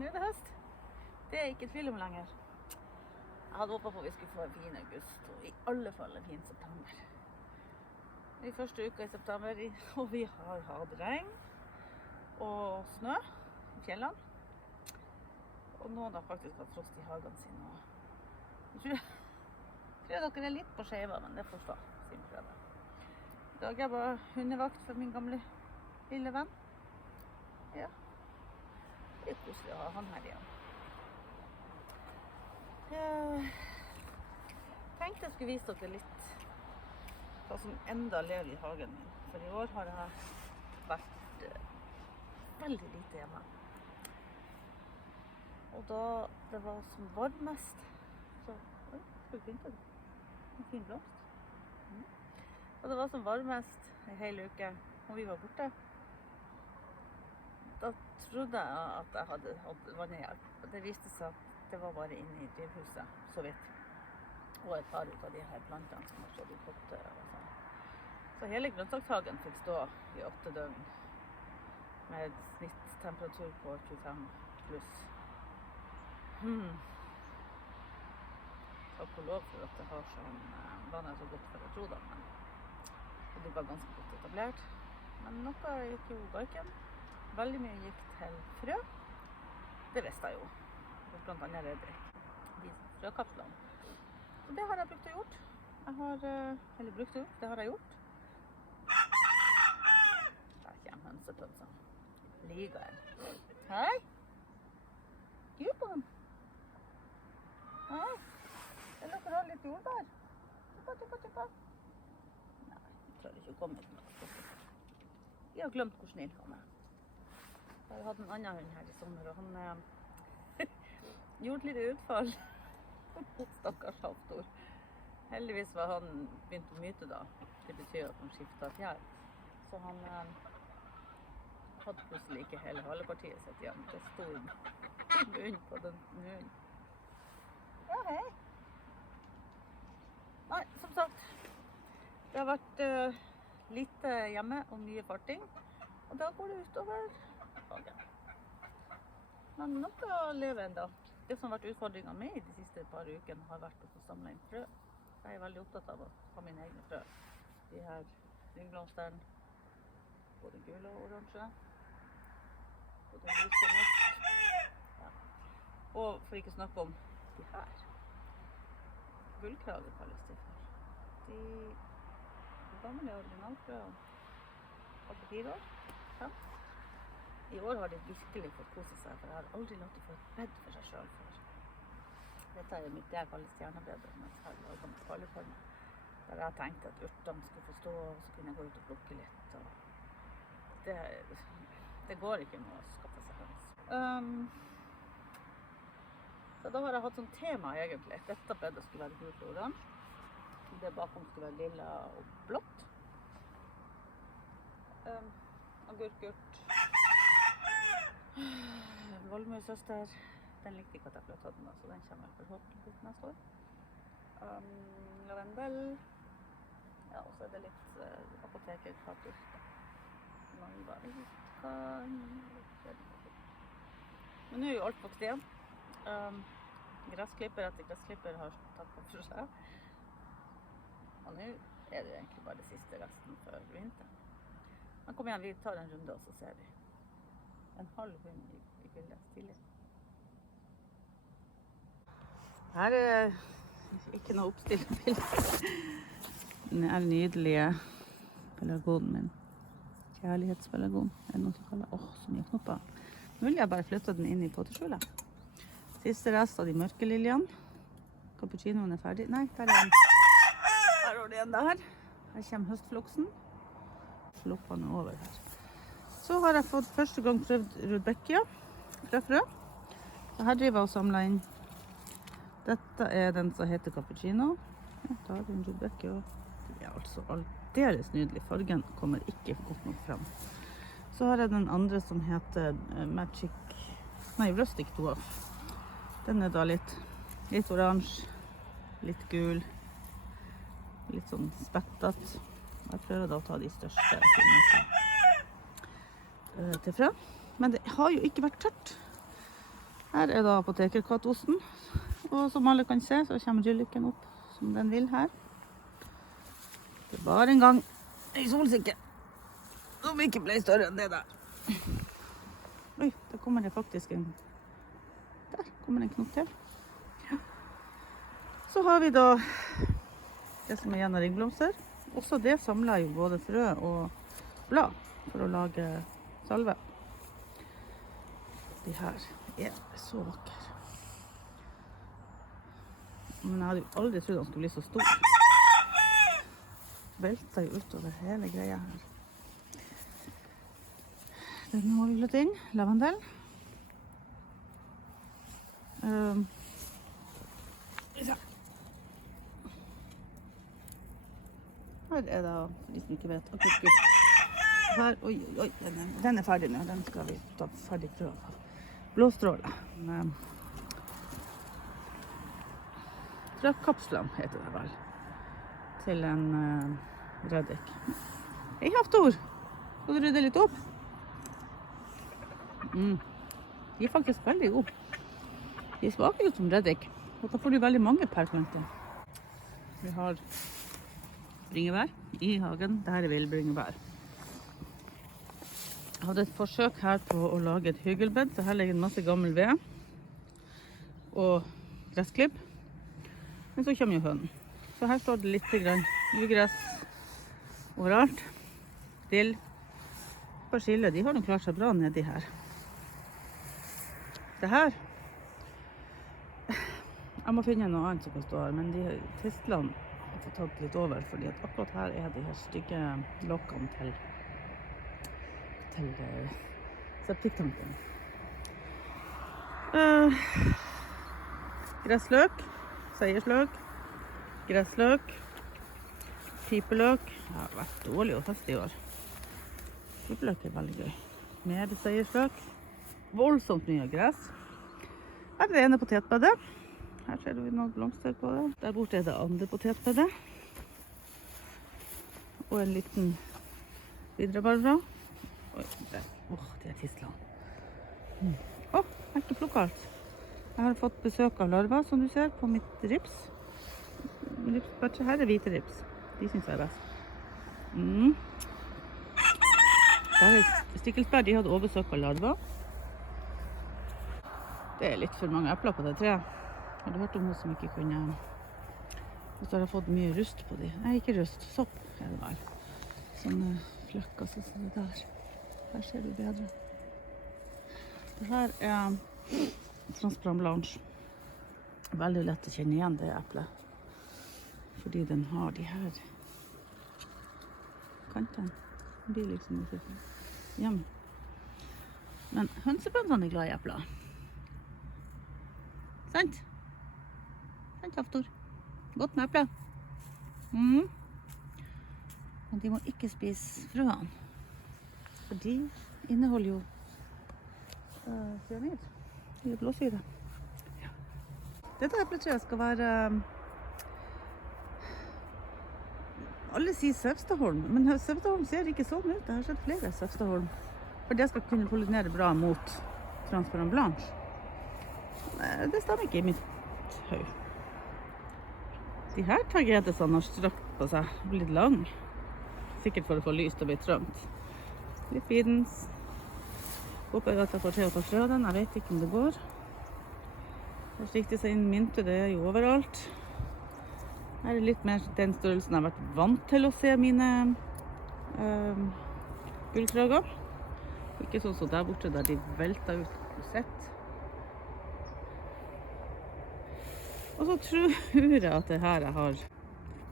Nå er det høst. Det er ikke tvil om lenger. Jeg hadde håpet på at vi skulle få en fin august, og i alle fall en fin september. Det er første uka i september, og vi har hatt regn og snø i fjellene. Og noen har faktisk hatt frost i hagene sine. Jeg tror dere er litt på skjeva, men det får stå, sier Frøde. I dag er jeg bare hundevakt for min gamle lille venn. Ja. Det er koselig å ha han her igjen. Jeg tenkte jeg skulle vise dere litt hva som enda lever i hagen min. For i år har jeg vært veldig lite hjemme. Og da det var som varmest, så skal vi pynte det. En fin blomst. Og det var som varmest en hel uke, og vi var borte. Da trodde jeg at jeg hadde hatt vannhjelp. Det viste seg at det var bare inne i drivhuset, så vidt. Og et par ut av de her plantene som har stått i potter og sånn. Så hele grønnsakshagen fikk stå i 8 døgn med snitttemperatur på 25 pluss. Takk og lov for at det har sånn vannet så godt for å tro da, men det var ganske godt etablert. Men noe gikk jo garken. Veldig mye gikk til frø. Det visste jeg jo. Blant annet Redrik. De frøkapslene. Så det har jeg brukt og gjort. Det har jeg gjort. Der kommer hønsepønsene. Liger jeg. Hei! Gud på dem. Hei! Vil dere ha litt jordbær? Tuppa. Nei, jeg klarer ikke å komme hit med noe. Jeg har glemt hvor snill han er. Jeg har hatt en annen hund her i sommer, og han gjorde litt utfall. Stakkars Halvtor. Heldigvis var han begynt å myte da. Det betyr at han skiftet fjær. Så han hadde plutselig ikke hele halepartiet sitt igjen. Det stod i munnen på den hunden. Ja, hei. Nei, som sagt, det har vært lite hjemme og mye farting. Og da går det utover hagen. Men noe lever enda. Det som har vært utfordringen med i de siste par ukene har vært å få samlet inn frø. Jeg er veldig opptatt av å ha mine egne frø. De her ringblomsterne, både gule og oransje. Både lyse og mørk. Ja. Og for ikke snakke om de her. Gullkrage kalles de for. De gamle originalfrø har på 4 år. 5. I år har de virkelig fått kose seg, for jeg har aldri latt de få et bed for seg selv før. Dette er mitt det jeg kaller stjernebedet, mens jeg lager med skaleformer. Der jeg tenkte at urtene skulle få stå, og så kunne jeg gå ut og plukke litt. Og det går ikke med å skaffe seg høns. Så da har jeg hatt sånn tema egentlig. Dette bedet skulle være gult og oransje. Det bakom skulle være lilla og blått. Agurkurt. Vollmøysøster. Den likte ikke at jeg flyttet den da, så den kommer forhåpentligvis neste år. Lavendel. Ja, og så er det litt apoteker, katus. Malvarika. Men nå er jo alt vokst igjen. Gressklipper etter gressklipper har tatt på for seg. Og nå er det egentlig bare det siste resten før vinteren. Men kom igjen, vi tar en runde og så ser vi. En halv hund i bildet stilig. Her er ikke noe oppstillet bilde. Den er nydelige pelargonen min. Kjærlighetspelargon er det noe som kaller. Så mye knopper. Nå vil jeg bare flytte den inn i potteskjulet. Siste rest av de mørke liljene. Cappuccinoen er ferdig. Nei, der er den. Her har de en der. Her kommer høstfloksen. Floppene over her. Så har jeg fått første gang prøvd Rudbeckia fra frø. Så her driver jeg og samler inn. Dette er den som heter Cappuccino. Ja, da har vi en Rudbeckia. Det er altså aldeles nydelig. Fargen kommer ikke godt nok frem. Så har jeg den andre som heter Rustic Dwarf. Den er da litt oransje, litt gul, litt sånn spettet. Jeg prøver da å ta de største til frø. Men det har jo ikke vært tørt. Her da apotekerkattosten, og som alle kan se, så kommer rylliken opp som den vil her. Det bare en gang i solsikke, som ikke ble større enn det der. Oi, da kommer det faktisk en, der kommer en knop til. Ja. Så har vi da det som er igjen av ringblomster. Også det samler jo både frø og blad for å lage salve. De her er så vakre. Men jeg hadde jo aldri trodd han skulle bli så stor. Velter jo utover hele greia her. Denne har vi gullet inn, lavendel. Her er da, for de som ikke vet, her, oi, den er ferdig nå. Den skal vi ta ferdig prøve. Blåstråle. Frøkapslene heter det vel. Til en reddik. Hei, Haftor! Skal du rydde litt opp? De er faktisk veldig gode. De smaker jo som reddik. Og da får du veldig mange per plante. Vi har bringebær i hagen. Dette er villbringebær. Jeg hadde et forsøk her på å lage et hyggelbed, så her ligger en masse gammel ved og gressklipp. Men så kommer jo hønen. Så her står det litt grann ugress overalt. Dill, persille, de har nok klart seg bra nedi her. Det her, jeg må finne noe annet som kan stå her, men de tistlene har fått tatt litt over, fordi at akkurat her er de her stygge lokkene til septiktanken. Gressløk, seiersløk, gressløk, pipeløk. Det har vært dårlig å teste i år. Pipeløk er veldig gøy. Mer seiersløk. Voldsomt mye gress. Her er det ene potetbedet. Her ser vi noen blomster på det. Der borte er det andre potetbedet. Og en liten vidrebarra. Oi, det er tislene. Her er ikke plukket alt. Jeg har fått besøk av larver, som du ser, på mitt rips. Her er hvite rips. De synes jeg er best. Der er stikkelsbær, de hadde også besøk av larver. Det er litt for mange epler på det treet. Har du hørt om noe som ikke kunne... Og så har jeg fått mye rust på de. Nei, ikke rust, sopp er det vel. Sånne flekker sånn som det der. Her ser du bedre. Det her er Transparent Blanche. Veldig lett å kjenne igjen det eplet. Fordi den har de her kantene. Den blir liksom litt jevn. Men hønsebøndene er glad i epler. Sant? Sant, Haftor? Godt med epler. Men de må ikke spise frøene. For de inneholder jo cyanid. De er blåsyre. Ja. Dette epletreet skal være... Alle sier Søvstaholm, men Søvstaholm ser ikke sånn ut. Jeg har sett flere Søvstaholm. For det skal kunne pollinere bra mot Transparent Blanche. Det stemmer ikke i mitt høy. De her tagetesene har strakt på seg, blitt lang. Sikkert for å få lyst og bli trangt. Litt bidens. Håper jeg at jeg får til å ta frø den. Jeg vet ikke om det går. Det stikte seg inn mynte, det er jo overalt. Her er litt mer den størrelsen jeg har vært vant til å se mine gullkrager. Ikke sånn som der borte, der de velter ut sett. Og så tror jeg at det her jeg har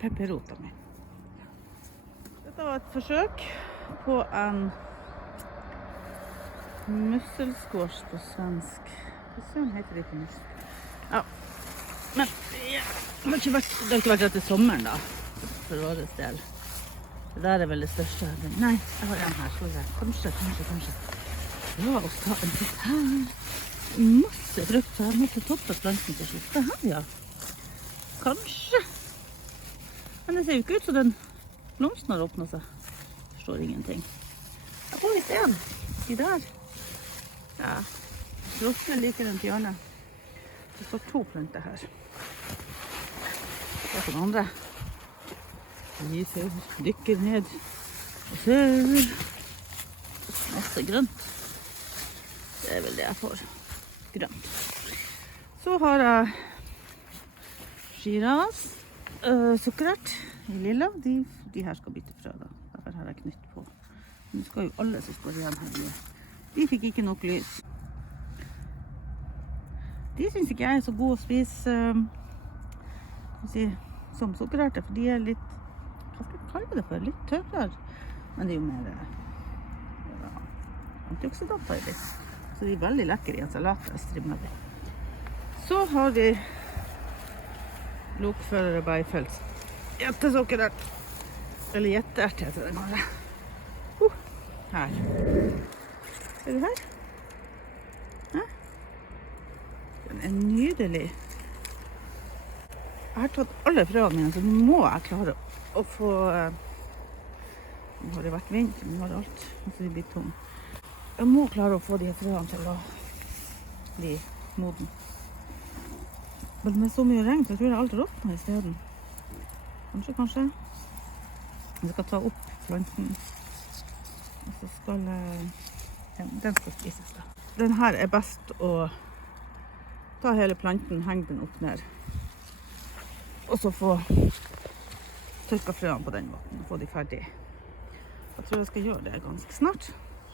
pepperrota mi. Dette var et forsøk på en musselsquash på svensk. Hva søren heter det på norsk? Ja, men det har ikke vært rett i sommeren da, for våres del. Det der er vel det største. Nei, jeg har en her, tror jeg. Kanskje. Ja, og ta en titt her. Masse frukt, så jeg måtte toppe planten til slutt. Det her, ja. Kanskje. Men det ser jo ikke ut som den blomsten har åpnet seg. Forstår ingenting. Jeg får visst en. De der. Ja. Rossene liker den til hjørnet. Det står 2 planter her. Det er den andre. Vi ser, dykker ned og ser masse grønt. Det er vel det jeg får. Grønt. Så har jeg Shiraz, sukkerert i lilla. De her skal bytte frø da. Derfor har jeg knytt på. Men det skal jo alle som står igjen her. De fikk ikke nok lys. De synes ikke jeg er så god å spise som sukkererte, for de er litt, hva skal jeg kalle det for, litt tørrere. Men det er jo mer antioksidanter i det. Så de er veldig lekre i en salat. Jeg strimmer det. Så har vi lokførere Beifels gjettesukkerert. Eller gjetteert heter den alle. Her. Ser du her? Den er nydelig. Jeg har tatt alle frøene mine, så nå må jeg klare å få... Nå har det vært vind, nå har alt, så det blir tom. Jeg må klare å få de frøene til å bli moden. Men med så mye regn, så tror jeg alt råtner i stedet. Kanskje. Jeg skal ta opp planten. Og så skal den skal spises da. Den her er best å ta hele planten, henge den opp ned. Og så få tørka frøene på den måten og få de ferdig. Jeg tror jeg skal gjøre det ganske snart.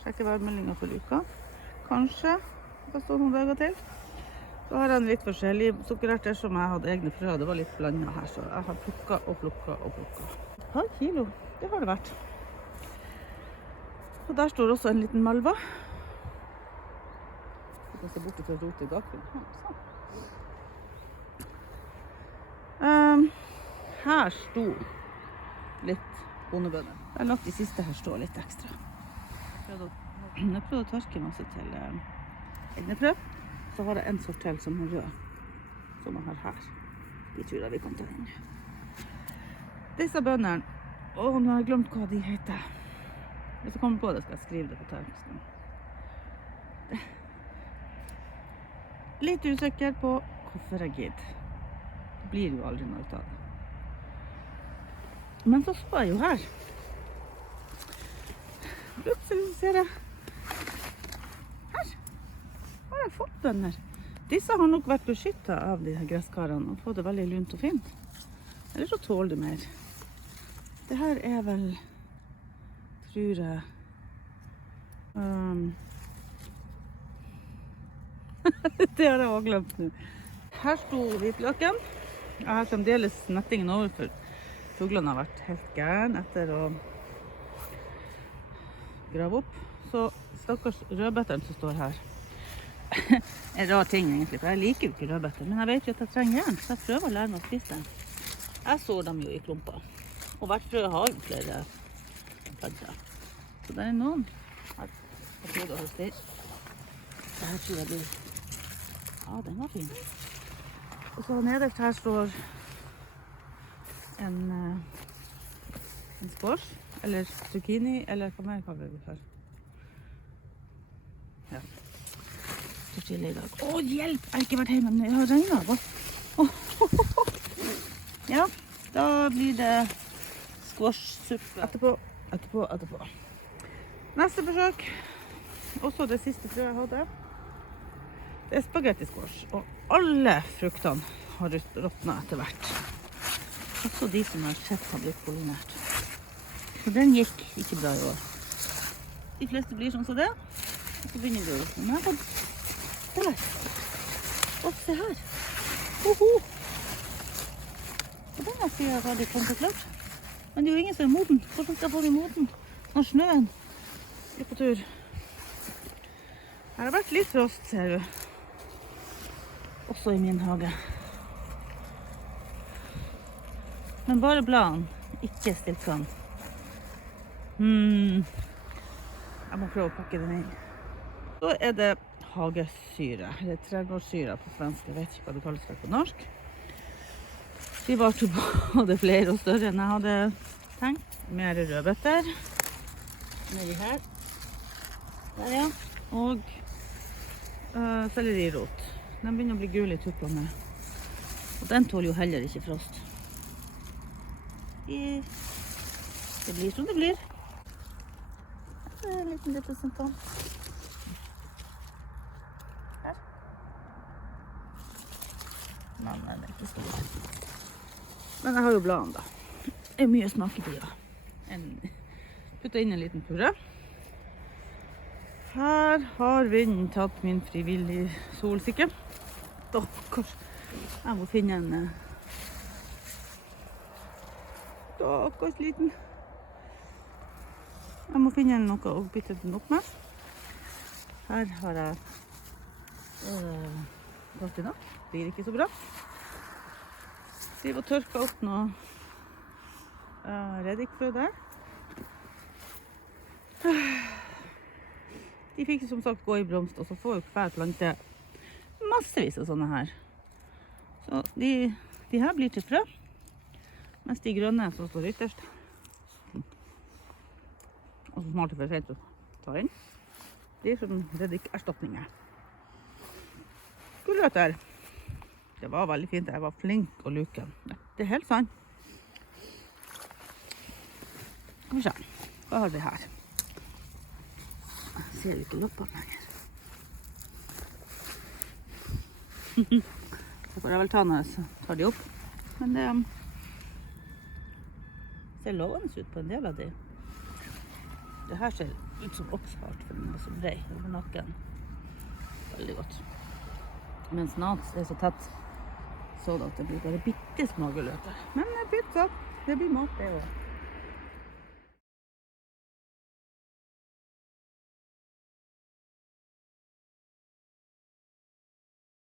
Sjekke værmeldingen for uka. Kanskje det står noen dager til. Så har jeg litt forskjellige sukkererter som jeg hadde egne frø. Det var litt blandet her, så jeg har plukket og plukket og plukket. Et par kilo, det har det vært. Og der står også en liten malva. Du kan se bort til rotet i bakgrunnen. Sånn. Her sto litt bondebønner. Jeg har lagt de siste her stå litt ekstra. Jeg prøvde å tørke masse til egne frø. Så har jeg en sort til som er rød, som jeg har her. De tror jeg vi kan ta inn. Disse bønnerne, nå har jeg glemt hva de heter. Hvis jeg kommer på det, skal jeg skrive det på teksten. Litt usikker på hvorfor jeg gidder. Det blir jo aldri noe ut av det. Men så jeg jo her. Plutselig ser jeg. Her har jeg fått bønner. Disse har nok vært beskyttet av de her gresskarene og fått det veldig lunt og fint. Eller så tåler det mer. Det her er vel, tror jeg, det har jeg også glemt nå. Her sto hvitløken. Jeg har fremdeles nettingen over, for fuglene har vært helt gæren etter å grave opp. Så stakkars rødbetteren som står her. En rar ting egentlig, for jeg liker jo ikke rødbetter, men jeg vet jo at jeg trenger jern, så jeg prøver å lære meg å spise den. Jeg sår dem jo i klumper, og hvert frø har jo flere planter. Så det er noen her. Jeg tror det har styr. Det her tror jeg blir... Ja, den var fin. Og så nederst her står en squash, eller zucchini, eller hva mer kaller vi det her. Ja. Tortilla i dag. Å, hjelp! Jeg har ikke vært hjemme, men jeg har regnet. Ja, da blir det squash-suppe. Etterpå. Neste forsøk. Også det siste frøet jeg hadde. Det er spagetti squash, og alle fruktene har råtnet etter hvert. Også de som har sett har blitt pollinert. Så den gikk ikke bra i år. De fleste blir sånn som det, og så begynner det å råtne. Men jeg har fått der. Og se her. På denne siden har de kommet klart. Men det er jo ingen som er moden. Hvordan skal jeg få de moden når snøen er på tur? Her har vært litt frost, ser du. Også i min hage. Men bare bladene, ikke stilkene. Jeg må prøve å pakke den inn. Så er det hagesyre, eller trædgårdssyre på svensk. Jeg vet ikke hva det kalles for på norsk. De var både flere og større enn jeg hadde tenkt. Mer rødbeter. Nedi her. Der ja. Og sellerirot. Den begynner å bli gul i tuppene. Og den tåler jo heller ikke frost. Det blir som det blir. En liten representant. Her. Men den er ikke stor. Men jeg har jo bladene da. Det er mye smak i tida. Putta inn en liten purre. Her har vinden tatt min frivillige solsikke. Stakkars. Jeg må finne en stakkars liten. Jeg må finne noe å bytte den opp med. Her har jeg kast i natt. Blir ikke så bra. Driver og tørker opp noe reddikfrø der. De fikk som sagt gå i blomst, og så får jo hver plante massevis av sånne her. Så de her blir til frø, mens de grønne som står ytterst. Og så smarte for sent å ta inn. De er som reddik-erstatninger. Gulrøtter. Det var veldig fint, jeg var flink å luke. Det er helt sant. Skal vi se, hva har vi her? Jeg ser ikke loppene lenger. Så får jeg vel ta når jeg tar de opp. Men det ser lovende ut på en del av de. Det her ser ut som oksfart, for den er så bred over nakken. Veldig godt. Mens nats er så tett, så at det blir bare bitte små gulrøtter. Men pizza, det blir mat det også.